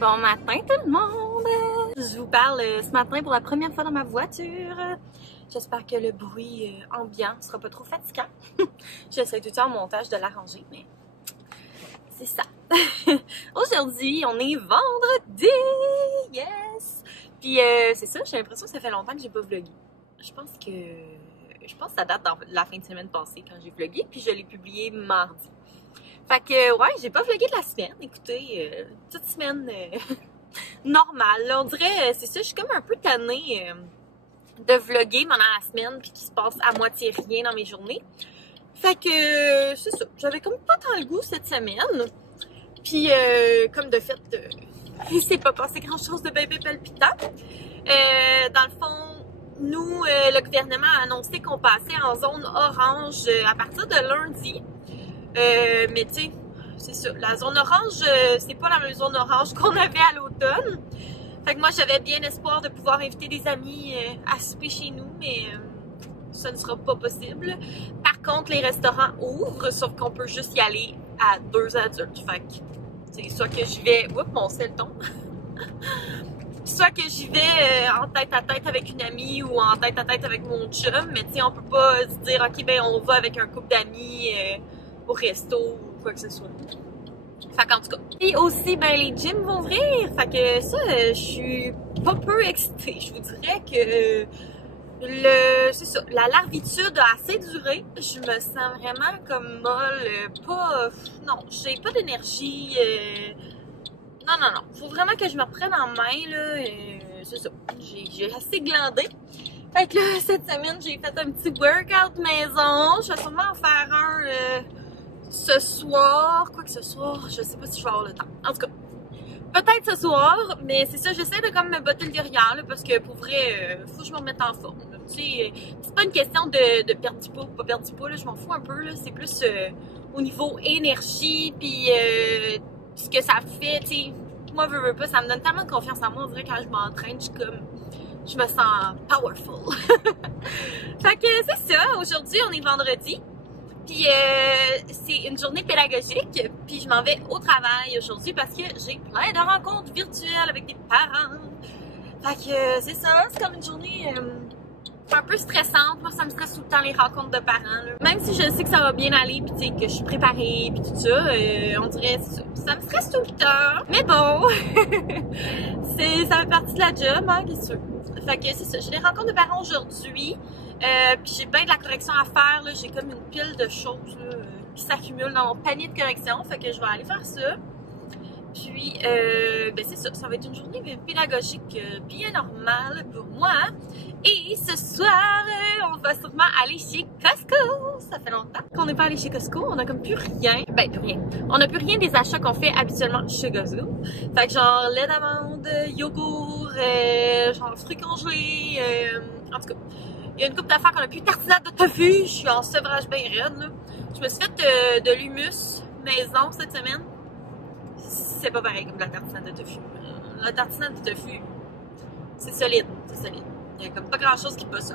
Bon matin tout le monde! Je vous parle ce matin pour la première fois dans ma voiture. J'espère que le bruit ambiant sera pas trop fatigant. J'essaie tout le temps en montage de l'arranger, mais c'est ça. Aujourd'hui, on est vendredi! Yes! Puis c'est ça, j'ai l'impression que ça fait longtemps que j'ai pas vlogué. Je pense que ça date dans la fin de semaine passée quand j'ai vlogué, puis je l'ai publié mardi. Fait que, ouais, j'ai pas vlogué de la semaine. Écoutez, toute semaine normale. Là, on dirait, c'est ça, je suis comme un peu tannée de vlogger pendant la semaine puis qu'il se passe à moitié rien dans mes journées. Fait que, c'est ça, j'avais comme pas tant le goût cette semaine. Puis, comme de fait, il s'est pas passé grand-chose de bébé palpitant. Dans le fond, nous, le gouvernement a annoncé qu'on passait en zone orange à partir de lundi. Mais tu sais, c'est ça. La zone orange, c'est pas la même zone orange qu'on avait à l'automne. Fait que moi, j'avais bien espoir de pouvoir inviter des amis à souper chez nous, mais ça ne sera pas possible. Par contre, les restaurants ouvrent, sauf qu'on peut juste y aller à 2 adultes. Fait que, c'est soit que j'y vais... Oups, mon sel tombe. Soit que j'y vais en tête à tête avec une amie ou en tête à tête avec mon chum, mais tu sais, on peut pas se dire, ok, ben on va avec un couple d'amis au resto ou quoi que ce soit. Fait qu'en tout cas. Et aussi, ben les gyms vont ouvrir. Fait que ça, je suis pas peu excitée. Je vous dirais que c'est ça, la larvitude a assez duré. Je me sens vraiment comme molle, non, j'ai pas d'énergie. Non. Faut vraiment que je me reprenne en main, là. C'est ça. J'ai assez glandé. Fait que là, cette semaine, j'ai fait un petit workout maison. Je vais sûrement en faire un ce soir. Quoi que ce soir, je sais pas si je vais avoir le temps. En tout cas, peut-être ce soir, mais c'est ça, j'essaie de comme me botter le derrière, là, parce que pour vrai, faut que je me remette en forme. Tu sais, c'est pas une question de perdre du poids ou pas perdre du poids, là, je m'en fous un peu, là. C'est plus au niveau énergie, puis ce que ça fait, tu sais. Moi, veux pas, ça me donne tellement de confiance en moi. On dirait quand je m'entraîne, je me sens powerful. Fait que c'est ça. Aujourd'hui, on est vendredi. Puis c'est une journée pédagogique. Puis je m'en vais au travail aujourd'hui parce que j'ai plein de rencontres virtuelles avec des parents. Fait que c'est ça. C'est comme une journée un peu stressante. Moi, ça me stresse tout le temps les rencontres de parents. Là. Même si je sais que ça va bien aller, puis tu sais que je suis préparée, puis tout ça, on dirait ça me stresse tout le temps. Mais bon, ça fait partie de la job, hein, qu'est-ce que tu veux. Fait que c'est ça. J'ai des rencontres de parents aujourd'hui, puis j'ai bien de la correction à faire. Là. J'ai comme une pile de choses là, qui s'accumulent dans mon panier de correction. Fait que je vais aller faire ça. Puis, ben c'est ça. Ça va être une journée pédagogique bien normale pour moi. Et ce soir, on va sûrement aller chez Costco. Ça fait longtemps qu'on n'est pas allé chez Costco. On a comme plus rien. Ben, plus rien. On a plus rien des achats qu'on fait habituellement chez Costco. Fait que genre lait d'amande, yogourt, genre fruits congelés. En tout cas, il y a une couple d'affaires qu'on a plus. Tartinade de tofu. Je suis en sevrage bien raide, là. Je me suis fait de l'humus maison cette semaine. C'est pas pareil comme la tartinade de tofu. La tartinade de tofu, c'est solide. C'est solide. Il y a comme pas grand chose qui bat ça.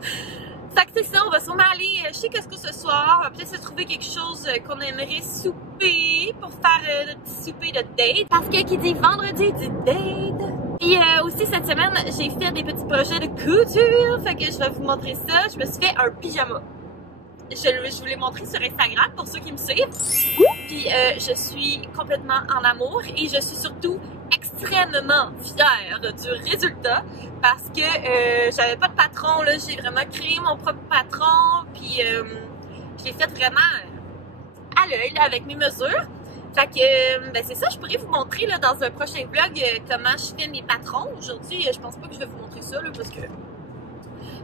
Fait que c'est ça, on va sûrement aller chez Costco ce soir. On va peut-être se trouver quelque chose qu'on aimerait souper pour faire notre petit souper de date. Parce que qui dit vendredi dit date. Puis aussi cette semaine, j'ai fait des petits projets de couture. Fait que je vais vous montrer ça. Je me suis fait un pyjama. Je vous l'ai montré sur Instagram pour ceux qui me suivent. Puis je suis complètement en amour et je suis surtout extrêmement fière du résultat parce que j'avais pas de patron, là, j'ai vraiment créé mon propre patron, puis je l'ai fait vraiment à l'œil avec mes mesures. Fait que ben c'est ça, je pourrais vous montrer là, dans un prochain vlog comment je fais mes patrons. Aujourd'hui, je pense pas que je vais vous montrer ça là, parce que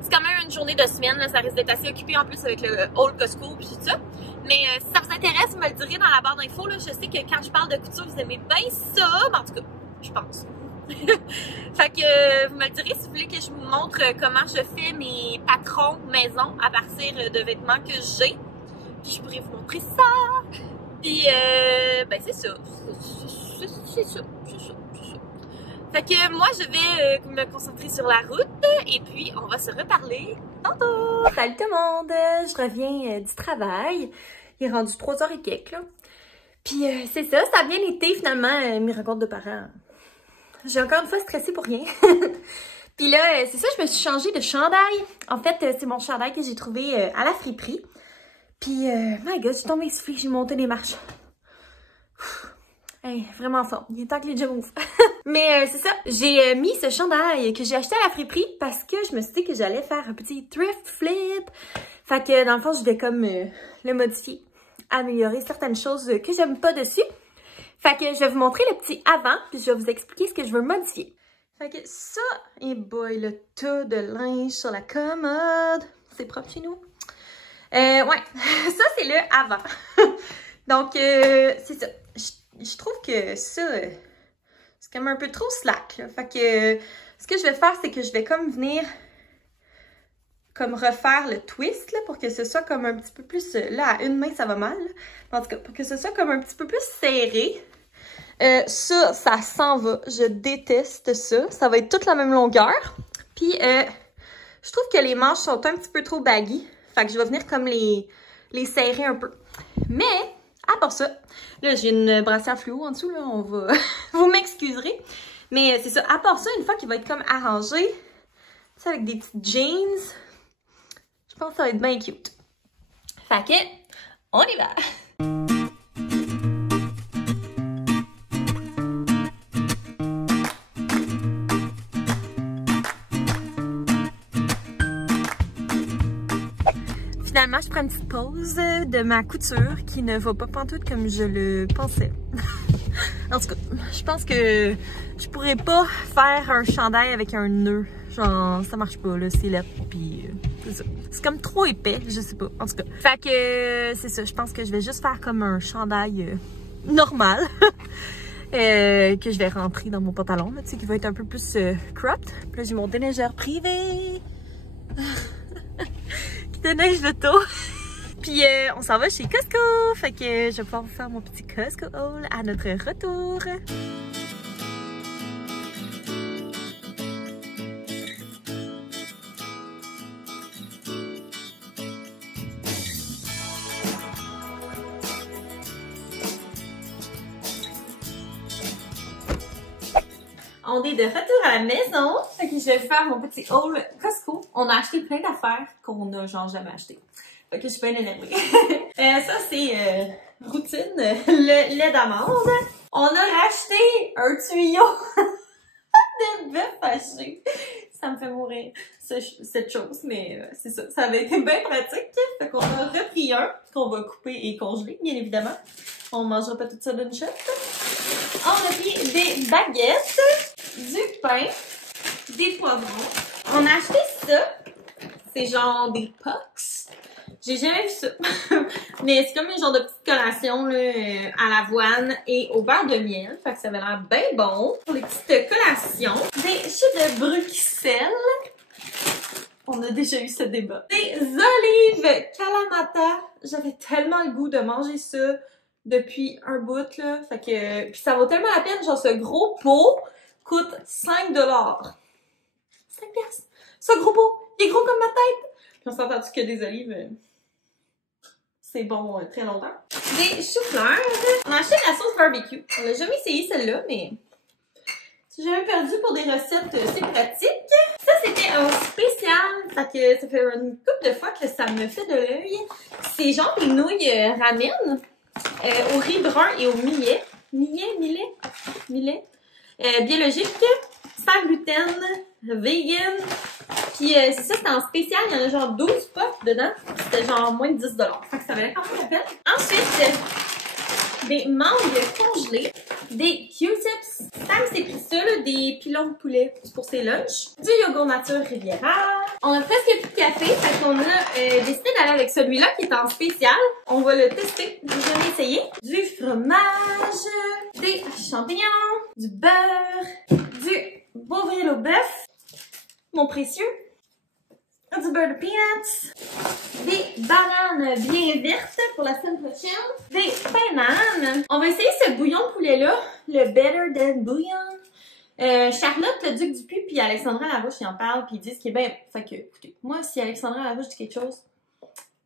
c'est quand même une journée de semaine, là, ça risque d'être assez occupé en plus avec le Old Costco et tout ça. Mais si ça vous intéresse, vous me le direz dans la barre d'infos. Je sais que quand je parle de couture, vous aimez bien ça. Mais en tout cas, je pense. Fait que vous me le direz si vous voulez que je vous montre comment je fais mes patrons maison à partir de vêtements que j'ai. Puis je pourrais vous montrer ça. Puis ben c'est ça. C'est ça. Fait que moi, je vais me concentrer sur la route et puis on va se reparler tantôt. Salut tout le monde! Je reviens du travail. Il est rendu 3h et quelques, là. Puis c'est ça, ça a bien été finalement, mes rencontres de parents. J'ai encore une fois stressé pour rien. Puis là, c'est ça, je me suis changée de chandail. En fait, c'est mon chandail que j'ai trouvé à la friperie. Puis, my God, j'ai tombé essoufflée, j'ai monté les marches. Hey, vraiment fort. Il est temps que les gyms ouvrent. Mais c'est ça, j'ai mis ce chandail que j'ai acheté à la friperie parce que je me suis dit que j'allais faire un petit thrift flip. Fait que dans le fond, je vais comme le modifier, améliorer certaines choses que j'aime pas dessus. Fait que je vais vous montrer le petit avant, puis je vais vous expliquer ce que je veux modifier. Fait que ça, et boy, le tas de linge sur la commode. C'est propre chez nous. Ouais, ça c'est le avant. Donc, c'est ça. Je trouve que ça, c'est comme un peu trop slack, là. Fait que ce que je vais faire, c'est que je vais comme venir comme refaire le twist, là, pour que ce soit comme un petit peu plus... Là, à une main, ça va mal. En tout cas, pour que ce soit comme un petit peu plus serré. Ça s'en va. Je déteste ça. Ça va être toute la même longueur. Puis, je trouve que les manches sont un petit peu trop baggy. Fait que je vais venir comme les serrer un peu. Mais, à part ça, là, j'ai une brassière fluo en dessous, là, on va... Vous m'excuserez. Mais c'est ça, à part ça, une fois qu'il va être comme arrangé, tu sais, avec des petites jeans, je pense que ça va être bien cute. Fait que, on y va! Finalement, je prends une petite pause de ma couture qui ne va pas pantoute comme je le pensais. En tout cas, je pense que je pourrais pas faire un chandail avec un nœud. Genre, ça marche pas, là, c'est là, puis c'est ça. C'est comme trop épais, je sais pas, en tout cas. Fait que c'est ça, je pense que je vais juste faire comme un chandail normal. Que je vais rentrer dans mon pantalon, là, tu sais, qui va être un peu plus cropped. Puis là, j'ai mon déneigeur privé. De neige de taux. Puis on s'en va chez Costco. Fait que je vais pouvoir vous faire mon petit Costco haul à notre retour. On est de retour à la maison. Fait que je vais faire mon petit haul Costco. On a acheté plein d'affaires qu'on n'a genre jamais acheté. Fait que je suis bien énervée. Ça, c'est routine, le lait d'amande. On a racheté un tuyau de bœuf haché. Ça me fait mourir, cette chose, mais c'est ça. Ça avait été bien pratique. Fait qu'on a repris un, qu'on va couper et congeler, bien évidemment. On ne mangera pas tout ça d'une shot. On a pris des baguettes, du pain, des poivrons. On a acheté ça. C'est genre des pucks. J'ai jamais vu ça. Mais c'est comme un genre de petite collation là, à l'avoine et au beurre de miel. Fait que ça avait l'air bien bon. Pour les petites collations. Des choux de Bruxelles. On a déjà eu ce débat. Des olives Kalamata. J'avais tellement le goût de manger ça depuis un bout, là. Fait que... Puis ça vaut tellement la peine. Genre, ce gros pot coûte 5 $. 5 piastres. Ce gros pot, il est gros comme ma tête. Puis on s'entend-tu que des olives... c'est bon très longtemps. Des choux-fleurs. On a acheté la sauce barbecue. On n'a jamais essayé celle-là, mais j'ai jamais perdu pour des recettes, c'est pratique. Ça, c'était un spécial. Fait que ça fait une couple de fois que ça me fait de l'œil. C'est genre des nouilles ramen au riz brun et au millet. Millet. Biologique, sans gluten, vegan. Puis c'est ça, c'était en spécial, il y en a genre 12 pots dedans. C'était genre moins de 10 $. Fait que ça valait quand même la peine. Ensuite, des mangues congelées, des Q-tips. Sam s'est pris ça, là, des pilons de poulet pour ses lunchs. Du yogourt nature Riviera. On a presque plus de café, fait qu'on a décidé d'aller avec celui-là qui est en spécial. On va le tester, j'ai jamais essayé. Du fromage, des champignons, du beurre, du Beauvril au bœuf, mon précieux, du beurre de peanuts, des bananes bien vertes pour la semaine prochaine, des bananes. On va essayer ce bouillon de poulet-là, le Better Than Bouillon. Charlotte, le Duc du Puy, puis Alexandra Larouche, ils en parlent, puis ils disent qu'il est bien... Fait que, écoutez, moi, si Alexandra Larouche dit quelque chose,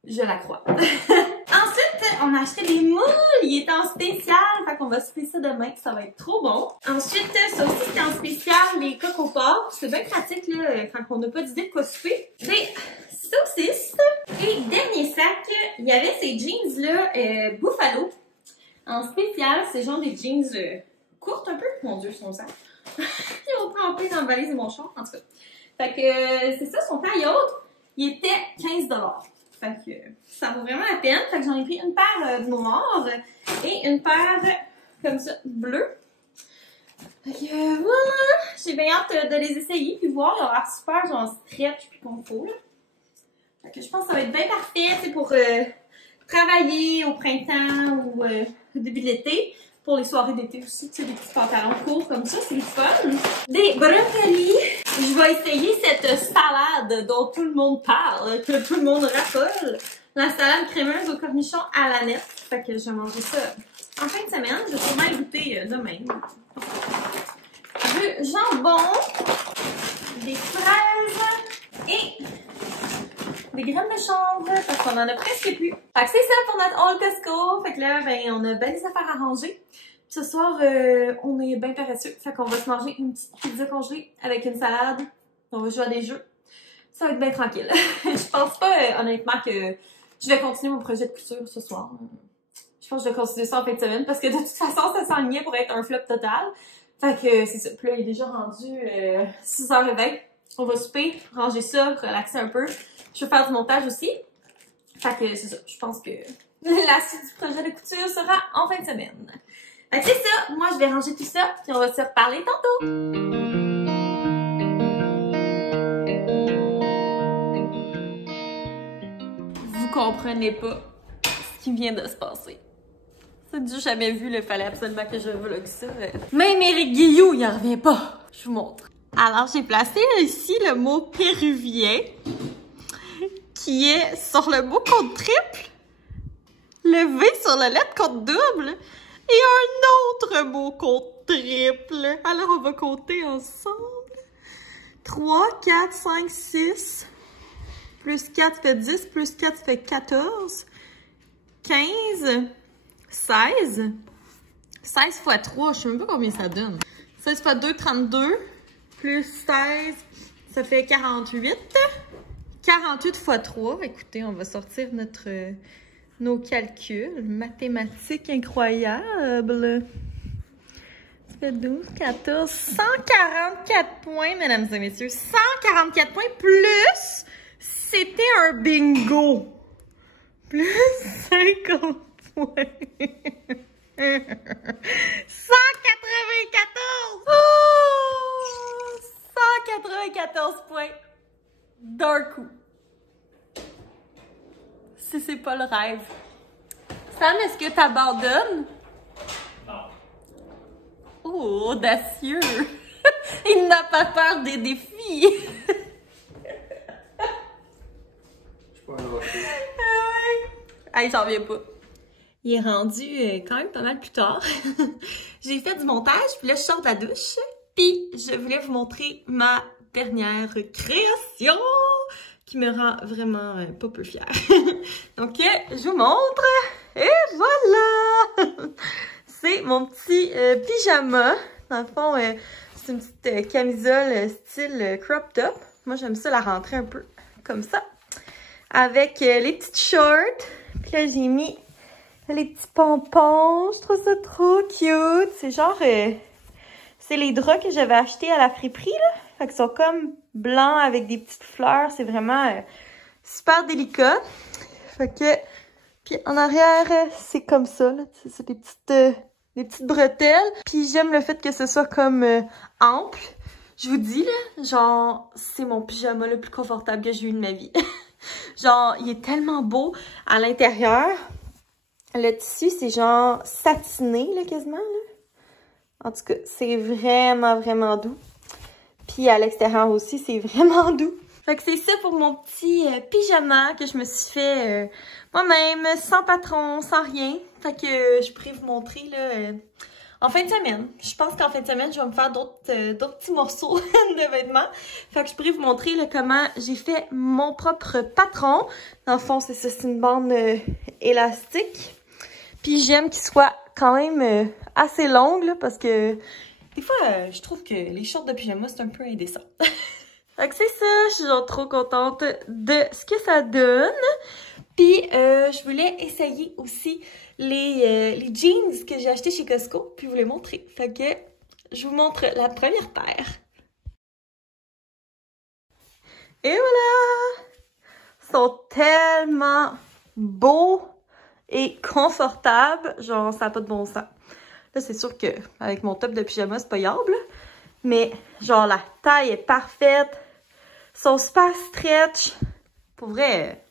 je la crois. Ensuite, on a acheté des moules. Il est en spécial. Fait qu'on va souper ça demain. Ça va être trop bon. Ensuite, ça aussi, c'était en spécial. Les Coco Pops. C'est bien pratique, là, quand on n'a pas d'idée de quoi souper. Des saucisses. Et dernier sac, il y avait ces jeans-là, Buffalo. En spécial, c'est genre des jeans courtes un peu. Mon Dieu, son sac. Ils ont trempé dans le valise de mon char, en tout cas. Fait que c'est ça, son taille haute, il était 15 $. Fait que ça vaut vraiment la peine. Fait que j'en ai pris une paire noire et une paire comme ça, bleue. Fait que voilà, j'ai bien hâte de les essayer puis voir. Ils ont l'air super genre stretch puis confort. Fait que je pense que ça va être bien parfait pour travailler au printemps ou au début de l'été. Pour les soirées d'été aussi, tu sais, des petits pantalons courts comme ça, c'est le fun. Des brocolis. Je vais essayer cette salade dont tout le monde parle, que tout le monde raffole. La salade crémeuse aux cornichons à la nette. Fait que je vais manger ça en fin de semaine. Je vais sûrement y goûter demain. Du jambon, des fraises et des graines de chanvre, parce qu'on en a presque plus. Fait que c'est ça pour notre haul Costco. Fait que là, ben, on a bien des affaires à ranger. Ce soir, on est bien paresseux. Fait qu'on va se manger une petite pizza congelée avec une salade. On va jouer à des jeux. Ça va être bien tranquille. Je pense pas, honnêtement, que je vais continuer mon projet de couture ce soir. Je pense que je vais continuer ça en fin de semaine, parce que de toute façon, ça s'enlignait pour être un flop total. Fait que c'est ça. Puis là, il est déjà rendu 6h20. On va souper, ranger ça, relaxer un peu. Je vais faire du montage aussi. Fait que c'est ça. Je pense que la suite du projet de couture sera en fin de semaine. Fait que c'est ça. Moi, je vais ranger tout ça. Puis on va se reparler tantôt. Vous comprenez pas ce qui vient de se passer. C'est du jamais vu. Il fallait absolument que je vlog ça. Même Éric Guilloux, il en revient pas. Je vous montre. Alors, j'ai placé ici le mot péruvien, qui est sur le mot compte triple, le V sur la lettre compte double, et un autre mot compte triple. Alors, on va compter ensemble. 3, 4, 5, 6, plus 4 fait 10, plus 4 fait 14, 15, 16. 16 fois 3, je sais même pas combien ça donne. 16 fois 2, 32. Plus 16, ça fait 48. 48 fois 3. Écoutez, on va sortir nos calculs. Mathématiques incroyables. Ça fait 12, 14, 144 points, mesdames et messieurs. 144 points plus, c'était un bingo. Plus 50 points. 194! Oh! 194 points d'un coup. Si c'est pas le rêve. Sam, est-ce que t'abandonnes? Non. Oh, audacieux! Il n'a pas peur des défis! Je suis pas un rocher. Hey, j'en reviens pas. Il est rendu quand même pas mal plus tard. J'ai fait du montage, puis là, je sors de la douche. Puis, je voulais vous montrer ma dernière création qui me rend vraiment pas peu fière. Donc, je vous montre. Et voilà! C'est mon petit pyjama. Dans le fond, c'est une petite camisole style crop top. Moi, j'aime ça la rentrer un peu comme ça. Avec les petites shorts. Puis là, j'ai mis les petits pompons. Je trouve ça trop cute. C'est genre... c'est les draps que j'avais achetés à la friperie, là. Fait qu'ils sont comme blancs avec des petites fleurs. C'est vraiment super délicat. Fait que... Puis en arrière, c'est comme ça, là. C'est des petites bretelles. Puis j'aime le fait que ce soit comme ample. Je vous dis, là, genre, c'est mon pyjama le plus confortable que j'ai eu de ma vie. Genre, il est tellement beau à l'intérieur. Le tissu, c'est genre satiné, là, quasiment, là. En tout cas, c'est vraiment, vraiment doux. Puis à l'extérieur aussi, c'est vraiment doux. Fait que c'est ça pour mon petit pyjama que je me suis fait moi-même, sans patron, sans rien. Fait que je pourrais vous montrer, là, en fin de semaine. Je pense qu'en fin de semaine, je vais me faire d'autres petits morceaux de vêtements. Fait que je pourrais vous montrer là, comment j'ai fait mon propre patron. Dans le fond, c'est ça, c'est une bande élastique. Puis j'aime qu'il soit quand même assez long, là, parce que des fois, je trouve que les shorts de pyjama, c'est un peu indécent. Fait que c'est ça, je suis genre trop contente de ce que ça donne. Puis je voulais essayer aussi les jeans que j'ai achetés chez Costco, puis vous les montrer. Fait que je vous montre la première paire. Et voilà! Ils sont tellement beaux et confortables, genre ça n'a pas de bon sens. Là, c'est sûr que avec mon top de pyjama, c'est pas yable, mais genre la taille est parfaite. Ils sont super stretch. Pour vrai,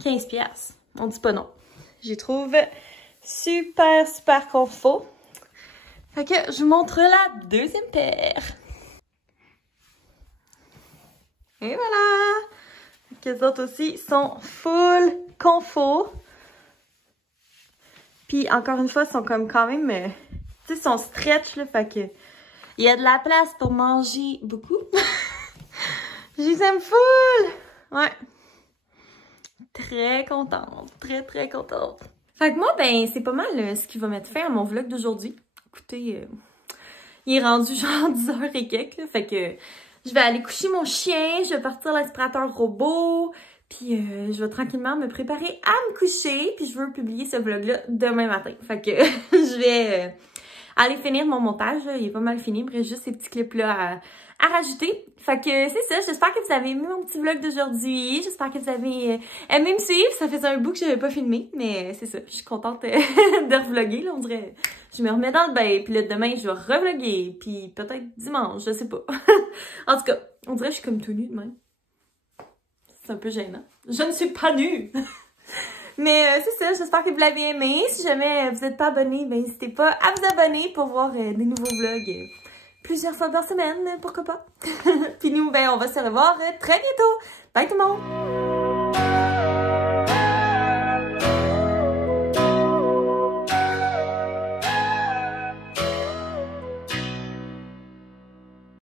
15$. On dit pas non. J'y trouve super, super confort. Fait que je vous montre la deuxième paire. Et voilà! Les autres aussi sont full confort. Puis encore une fois, ils sont comme quand même, tu sais, ils sont stretch, là, fait que il y a de la place pour manger beaucoup. Je les aime full! Ouais. Très contente. Très, très contente. Fait que moi, ben, c'est pas mal ce qui va mettre fin à mon vlog d'aujourd'hui. Écoutez, il est rendu genre 10h et quelques, là. Fait que je vais aller coucher mon chien, je vais partir l'aspirateur robot, puis je vais tranquillement me préparer à me coucher, puis je veux publier ce vlog-là demain matin. Fait que je vais aller finir mon montage, là. Il est pas mal fini, il me reste juste ces petits clips-là à rajouter. Fait que c'est ça, j'espère que vous avez aimé mon petit vlog d'aujourd'hui, j'espère que vous avez aimé me suivre, ça faisait un bout que j'avais pas filmé, mais c'est ça, je suis contente de revlogger, là, on dirait, je me remets dans le bain, puis là, demain, je vais revlogger, puis peut-être dimanche, je sais pas. En tout cas, on dirait que je suis comme tout nue de même. C'est un peu gênant. Je ne suis pas nue! Mais c'est ça, j'espère que vous l'avez aimé. Si jamais vous n'êtes pas abonné, ben n'hésitez pas à vous abonner pour voir des nouveaux vlogs plusieurs fois par semaine, pourquoi pas. Puis nous, ben on va se revoir très bientôt. Bye tout le monde!